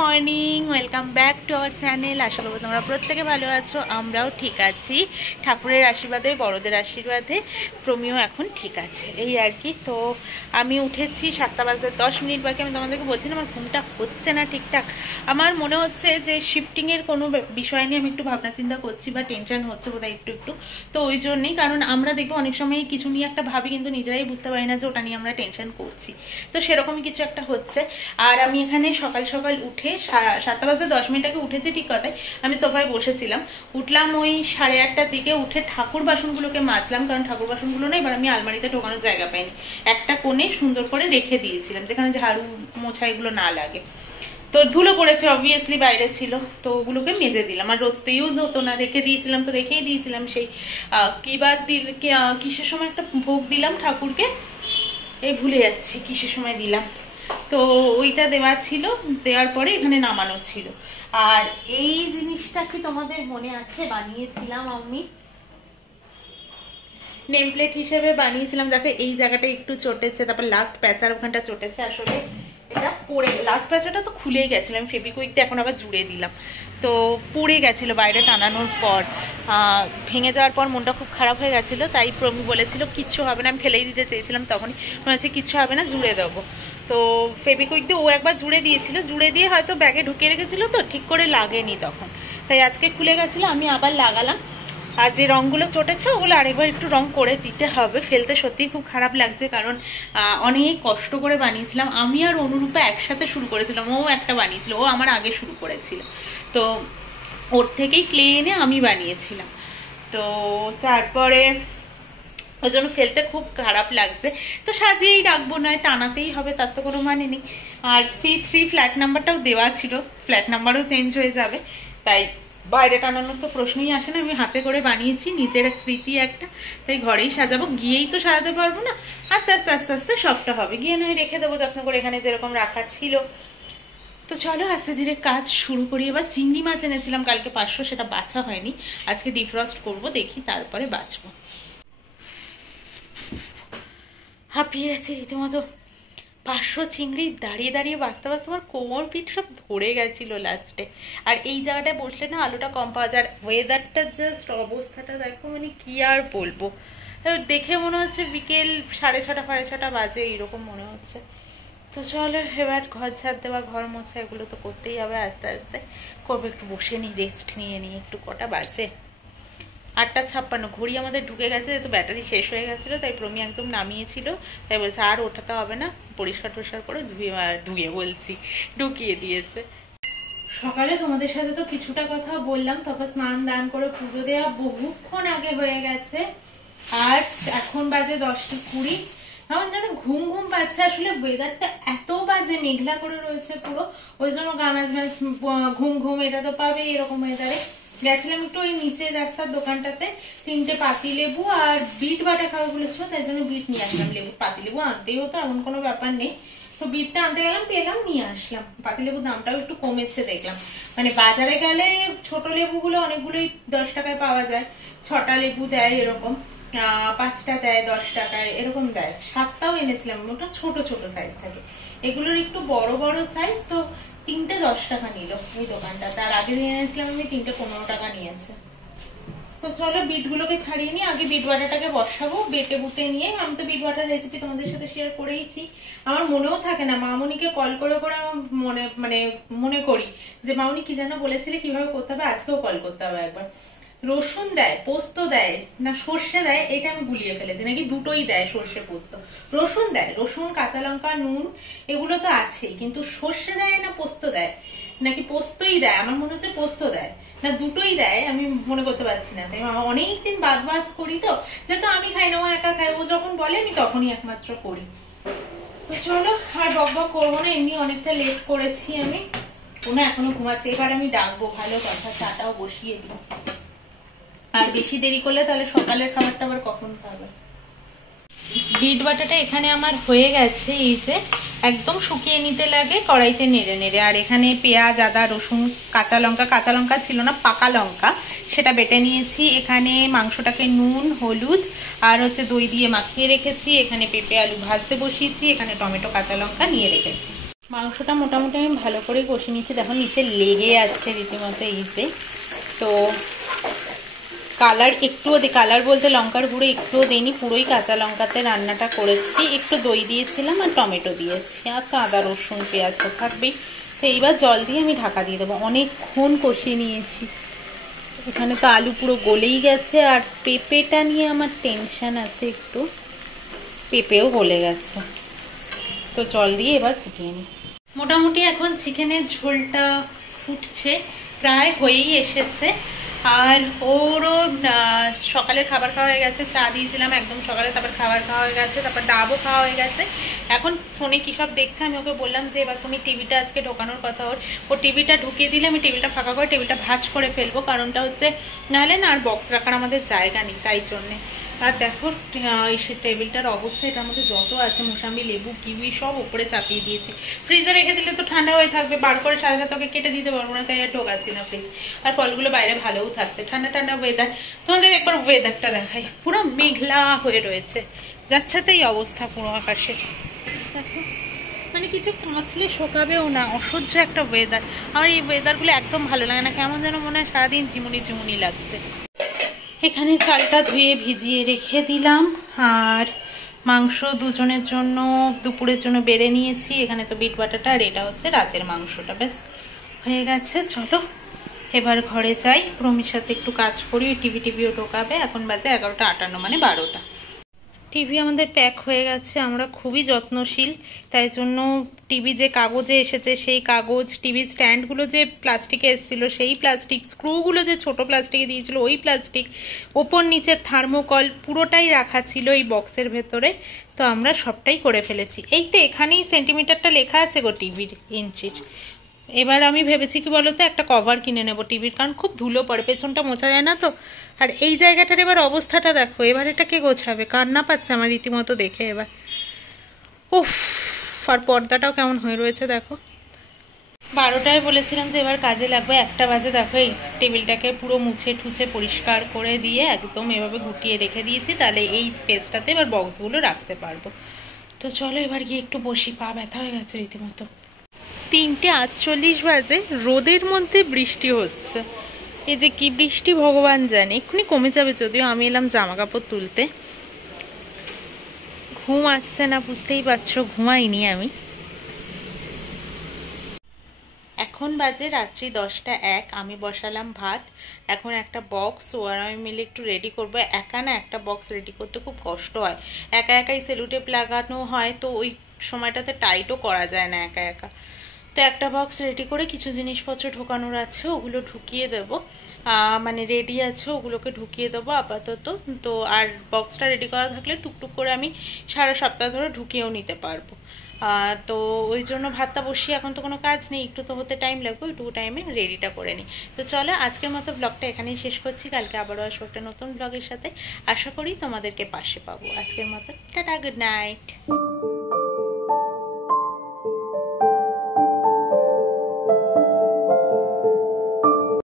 Morning, welcome back to our channel. আশা করবো তোমরা প্রত্যেকে ভালো আছো, আমরাও ঠিক আছি। ঠাকুরের আশীর্বাদে, বড়দের আশীর্বাদে প্রমিও এখন ঠিক আছে, এই আর কি। তো আমি উঠেছি 7:10 বাকি। আমি তোমাদেরকে বলছি না, আমার ঘুমটা হচ্ছে না ঠিকঠাক। আমার মনে হচ্ছে যে শিফটিংয়ের কোনো বিষয় নিয়ে আমি একটু ভাবনা চিন্তা করছি বা টেনশন হচ্ছে বোধহয় একটু একটু। তো ওই জন্যই, কারণ আমরা দেখবো অনেক সময় কিছু নিয়ে একটা ভাবি কিন্তু নিজেরাই বুঝতে পারি না যে ওটা নিয়ে আমরা টেনশন করছি। তো সেরকমই কিছু একটা হচ্ছে। আর আমি এখানে সকাল সকাল উঠে 7:10 আগে উঠেছি, ঠিক কথাই। আমি সোফায় বসেছিলাম, উঠলাম ওই 8:30টার দিকে। উঠে ঠাকুর বাসনগুলোকে মাজলাম, কারণ ঠাকুর বাসনগুলো না এবার আমি আলমারিতে ঢোকানোর জায়গা পাইনি। একটা কোণে সুন্দর করে রেখে দিয়েছিলাম, যেখানে ঝাড়ু মোছা এগুলো না লাগে। তো ধুলো পড়েছে, অবভিয়াসলি বাইরে ছিল, তো ওগুলোকে মেজে দিলাম। আর রোজ তো ইউজ হতো না, রেখে দিয়েছিলাম, তো রেখেই দিয়েছিলাম। সেই কিবার কিসের সময় একটা ভোগ দিলাম ঠাকুরকে, এই ভুলে যাচ্ছি কিসের সময় দিলাম। তো ওইটা দেওয়া ছিল, দেওয়ার পরে এখানে নামানো ছিল। আর এই জিনিসটা কি তোমাদের মনে আছে? বানিয়েছিলাম আমি, নেম প্লেট হিসেবে বানিয়েছিলাম। দেখো এই জায়গাটা একটু চটেছে, তারপর লাস্ট প্যাচার ওখানটা চটেছে। আসলে এটা পড়ে, লাস্ট প্যাচারটা তো খুলেই গেছিলাম, ফেবিকুইক দিয়ে এখন আবার জুড়ে দিলাম। তো পড়ে গেছিল বাইরে টানানোর পর, ভেঙে যাওয়ার পর মনটা খুব খারাপ হয়ে গেছিল। তাই প্রমি বলেছিল কিচ্ছু হবে না, আমি ফেলেই দিতে চেয়েছিলাম, তখনই মনে হচ্ছে কিচ্ছু হবে না, জুড়ে দেবো। তো ফেবিকুইক দিয়ে ও একবার জুড়ে দিয়েছিল, জুড়ে দিয়ে হয়তো ব্যাগে ঢুকিয়ে রেখেছিল, তো ঠিক করে লাগেনি তখন। তাই আজকে খুলে গেছিল, আমি আবার লাগালাম। আর যে রঙগুলো চটেছে ওগুলো আরেকবার একটু রং করে দিতে হবে। ফেলতে সত্যিই খুব খারাপ লাগছে, কারণ অনেক কষ্ট করে বানিয়েছিলাম। আমি আর অনুরূপা একসাথে শুরু করেছিলাম, ও একটা বানিয়েছিল, ও আমার আগে শুরু করেছিল। তো ওর থেকেই ক্লে এনে আমি বানিয়েছিলাম। তো তারপরে ওই জন্য ফেলতে খুব খারাপ লাগছে। তো সাজিয়েই রাখবো, নয় টানাতেই হবে, তার তো কোনো মানে নেই। আর C3 ফ্ল্যাট নাম্বারটাও দেওয়া ছিল, ফ্ল্যাট নাম্বারও চেঞ্জ হয়ে যাবে, তাই বাইরে টানানোর তো প্রশ্নই আসে না। আমি হাতে করে বানিয়েছি, নিজের স্মৃতি একটা, তাই ঘরেই সাজাবো। গিয়েই তো সাজাতে পারবো না, আস্তে আস্তে আস্তে আস্তে সবটা হবে। গিয়ে নয় রেখে দেবো যত্ন করে, এখানে যেরকম রাখা ছিল। তো চলো আস্তে ধীরে কাজ শুরু করি। এবার চিংড়ি মাছ এনেছিলাম কালকে 500, সেটা বাছা হয়নি, আজকে ডিফ্রস্ট করবো, দেখি তারপরে বাছবো। হাঁপিয়ে গেছে রীতিমতো। 500 চিংড়ি দাঁড়িয়ে দাঁড়িয়ে বাঁচতে বাঁচতে আমার কোমর পিঠ সব ধরে গেছিল লাস্টে। আর এই জায়গাটায় বসলে না আলুটা কম পাওয়া যায়। ওয়েদারটা জাস্ট, অবস্থাটা দেখো, মানে কি আর বলবো। দেখে মনে হচ্ছে বিকেল 6:30 বাজে, এইরকম মনে হচ্ছে। তো চলো এবার ঘর ঝাড় দেওয়া, ঘর মোছা, এগুলো তো করতেই হবে, আস্তে আস্তে করবো। একটু বসে নিই, রেস্ট নিয়ে নিই একটু। কটা বাজে? 8:56। ঘড়ি আমাদের ঢুকে গেছে, যেহেতু ব্যাটারি শেষ হয়ে গেছিলো, তাই প্রমি একদম নামিয়েছিল। তাই বলছে আর ওঠাতে হবে না, পরিষ্কার টরিষ্কার করে ঢুকিয়ে দিয়েছে। সকালে তোমাদের সাথে তো কিছুটা কথা বললাম, তারপর স্নান দান করে পুজো দেওয়া বহুক্ষণ আগে হয়ে গেছে। আর এখন বাজে 10:20। আমার যেন ঘুম ঘুম পাচ্ছে। আসলে ওয়েদারটা এত বাজে, মেঘলা করে রয়েছে পুরো, ওই জন্য ঘুম ঘুম এটা তো পাবে এরকম ওয়েদারে। গেছিলাম একটু ওই নিচের রাস্তার দোকানটাতে, 3টে পাতিলেবু আর বিট বাটা খাওয়া বলেছিল, তাই জন্য বিট নিয়ে আসলাম। পাতিলেবু আনতেই হতো, এমন কোনো ব্যাপার নেই। তো বিটটা আনতে গেলাম, পেলাম, নিয়ে আসলাম। পাতিলেবুর দামটাও একটু কমেছে দেখলাম। মানে বাজারে গেলে ছোট লেবুগুলো অনেকগুলোই 10 টাকায় পাওয়া যায়, 6টা লেবু দেয় এরকম, 5টা দেয় 10 টাকায়, এরকম দেয়। 7টাও এনেছিলাম, ওটা ছোট ছোট সাইজ থাকে, এগুলোর একটু বড় বড় সাইজ। তো 3টে 10 টাকা নিল ওই দোকানটা। তার আগে দিয়ে এনেছিলাম আমি, 3টে 15 টাকা নিয়েছে। তো চলো বিট গুলোকে ছাড়িয়ে নিয়ে আগে বিট বাটাটাকে বসাবো। বেটে বুটে নিয়ে, আমি তো বিট বাটার রেসিপি তোমাদের সাথে শেয়ার করেইছি। আমার মনেও থাকে না, মামুনিকে কল করে করে আমার মনে করি যে মামুনি কি যেন বলেছিলে, কিভাবে করতে হবে। আজকেও কল করতে হবে একবার। রসুন দেয়, পোস্ত দেয় না সর্ষে দেয়, এটা আমি গুলিয়ে ফেলেছি। নাকি দুটোই দেয়, সর্ষে পোস্ত। রসুন দেয়, রসুন, কাঁচা লঙ্কা, নুন, এগুলো তো আছেই, কিন্তু সর্ষে দেয় না পোস্ত দেয়, নাকি পোস্তই দেয়, আমার মনে হচ্ছে পোস্ত দেয়, না দুটোই দেয়, আমি মনে করতে পারছি না। তাই অনেকদিন বাদ করি, তো যেহেতু আমি খাই না, ও একা খাই, ও যখন বলে আমি তখনই একমাত্র করি। তো চলো আর বক করবো না, এমনি অনেকটা লেট করেছি আমি। ওনা এখনো ঘুমাচ্ছে, এবার আমি ডাকবো, ভালো কথা, চাটাও বসিয়ে দিই। আর বেশি দেরি করলে তাহলে সকালের খাবারটা আবার কখন খাবে। বিট বাটাটা এখানে আমার হয়ে গেছে, এই যে একদম শুকিয়ে নিতে লাগে কড়াইতে নেড়ে নেড়ে। আর এখানে পেঁয়াজ, আদা, রসুন, কাঁচা লঙ্কা ছিল না, পাকা লঙ্কা, সেটা বেটে নিয়েছি। এখানে মাংসটাকে নুন, হলুদ আর হচ্ছে দই দিয়ে মাখিয়ে রেখেছি। এখানে পেঁপে আলু ভাজতে বসিয়েছি। এখানে টমেটো, কাঁচা লঙ্কা নিয়ে রেখেছি। মাংসটা মোটামুটি আমি ভালো করে কষে নিচ্ছি, দেখো নিচে লেগে যাচ্ছে রীতিমতো। এই যে তো কালার একটুও কালার বলতে লঙ্কার গুঁড়ো একটুও দিইনি, পুরোই কাঁচা লঙ্কাতে রান্নাটা করেছি। একটু দই দিয়েছিলাম আর টমেটো দিয়েছি, আর তো আদা রসুন পেঁয়াজ তো থাকবেই। তো এইবার জল দিয়ে আমি ঢাকা দিয়ে দেবো। অনেকক্ষণ কষিয়ে নিয়েছি। এখানে তো আলু পুরো গলেই গেছে, আর পেঁপেটা নিয়ে আমার টেনশন আছে একটু, পেঁপেও গলে গেছে। তো জল দিয়ে এবার ফুটিয়ে নিই। মোটামুটি এখন চিকেনের ঝোলটা ফুটছে, প্রায় হয়েই এসেছে। আর ওরও সকালের খাবার খাওয়া হয়ে গেছে, চা দিয়েছিলাম একদম সকালে, তারপর খাবার খাওয়া হয়ে গেছে, তারপর ডাবও খাওয়া হয়ে গেছে। এখন ফোনে কি সব দেখছে, আমি ওকে বললাম যে এবার তুমি টিভিটা আজকে ঢোকানোর কথা। ও টিভিটা ঢুকিয়ে দিলে আমি টেবিলটা ফাঁকা করে টেবিলটা ভাঁজ করে ফেলবো, কারণটা হচ্ছে নাহলে না আর বক্স রাখার আমাদের জায়গা নেই, তাই জন্যে। আর দেখো সেই টেবিলটার অবস্থা, এটার মধ্যে যত আছে মোসাম্বি লেবু কিউই সব উপরে চাপিয়ে দিয়েছি। ফ্রিজে রেখে দিলে তো ঠান্ডা হয়ে থাকবে, বার করে সাথে সাথে তোকে কেটে দিতে পারবো না, তাই আর ঢোকাচ্ছি না ফ্রিজ। আর ফলগুলো বাইরে ভালোও থাকছে, ঠান্ডা ঠান্ডা ওয়েদার। তোমাদের একবার ওয়েদারটা দেখাই, পুরো মেঘলা হয়ে রয়েছে, যাচ্ছে তাই অবস্থা পুরো আকাশের। দেখো মানে কিছু কাঁচলে শোকাবেও না, অসহ্য একটা ওয়েদার। আমার এই ওয়েদারগুলো একদম ভালো লাগে না, কেমন যেন মনে হয় সারাদিন ঝিমুনি ঝিমুনি লাগছে। এখানে চালটা ধুয়ে ভিজিয়ে রেখে দিলাম, আর মাংস দুজনের জন্য দুপুরের জন্য বেড়ে নিয়েছি। এখানে তো বিট বাটাটা, আর এটা হচ্ছে রাতের মাংসটা, ব্যাস হয়ে গেছে। চলো এবার ঘরে যাই, প্রমির সাথে একটু কাজ করি, ওই টিভিও ঢোকাবে। এখন বাজে 11:58, মানে 12টা। টিভি আমাদের প্যাক হয়ে গেছে, আমরা খুবই যত্নশীল, তাই জন্য টিভি যে কাগজে এসেছে সেই কাগজ, টিভি স্ট্যান্ডগুলো যে প্লাস্টিকে এসেছিল সেই প্লাস্টিক, স্ক্রুগুলো যে ছোট প্লাস্টিকে দিয়েছিল ওই প্লাস্টিক, ওপর নিচের থার্মোকল পুরোটাই রাখা ছিল এই বক্সের ভেতরে। তো আমরা সবটাই করে ফেলেছি। এই তো এখানেই সেন্টিমিটারটা লেখা আছে গো টিভির, ইঞ্চির। এবার আমি ভেবেছি কি বলতো, একটা কভার কিনে নেব টিভির, কারণ খুব ধুলো পড়ে, পেছনটা মোছা যায় না তো। আর এই জায়গাটার এবার অবস্থাটা দেখো, এবার এটা কে গোছাবে, কান্না পাচ্ছে আমার রীতিমতো দেখে এবার। উফ, আর পর্দাটাও কেমন হয়ে রয়েছে দেখো। 12টায় বলেছিলাম যে এবার কাজে লাগবে, 1টা বাজে। দেখো এই টেবিলটাকে পুরো মুছে ঠুছে পরিষ্কার করে দিয়ে একদম এভাবে গুটিয়ে রেখে দিয়েছি, তাহলে এই স্পেসটাতে এবার বক্সগুলো রাখতে পারবো। তো চলো এবার গিয়ে একটু বসি, পা ব্যথা হয়ে গেছে রীতিমতো। 3:48 বাজে, রোদের মধ্যে বৃষ্টি হচ্ছে। এই যে কি বৃষ্টি ভগবান জানে, এক্ষুনি কমে যাবে যদিও। আমি এলাম জামা কাপড় তুলতে, ঘুম আসছে না বুঝতেই পারছো, ঘুমাইনি আমি। এখন বাজে রাত্রি 10:01, আমি বসালাম ভাত। এখন একটা বক্স ও আর আমি মিলে একটু রেডি করবো। একা না একটা বক্স রেডি করতে খুব কষ্ট হয়, একা একাই সেলুটেপ লাগানো হয়, তো ওই সময়টাতে টাইটও করা যায় না একা একা। তো একটা বক্স রেডি করে কিছু জিনিসপত্র ঢোকানোর আছে, ওগুলো ঢুকিয়ে দেবো, মানে রেডি আছে, ওগুলোকে ঢুকিয়ে দেবো আপাতত। তো আর বক্সটা রেডি করা থাকলে টুকটুক করে আমি সারা সপ্তাহ ধরে ঢুকিয়েও নিতে পারবো। তো ওই জন্য ভাতটা বসিয়ে, এখন তো কোনো কাজ নেই, একটু তো হতে টাইম লাগবে, ওইটুকু টাইমে রেডিটা করে নিই। তো চলো আজকের মতো ব্লগটা এখানেই শেষ করছি, কালকে আবারও আসবো একটা নতুন ব্লগের সাথে। আশা করি তোমাদেরকে পাশে পাবো। আজকের মতো টাটা, গুড নাইট।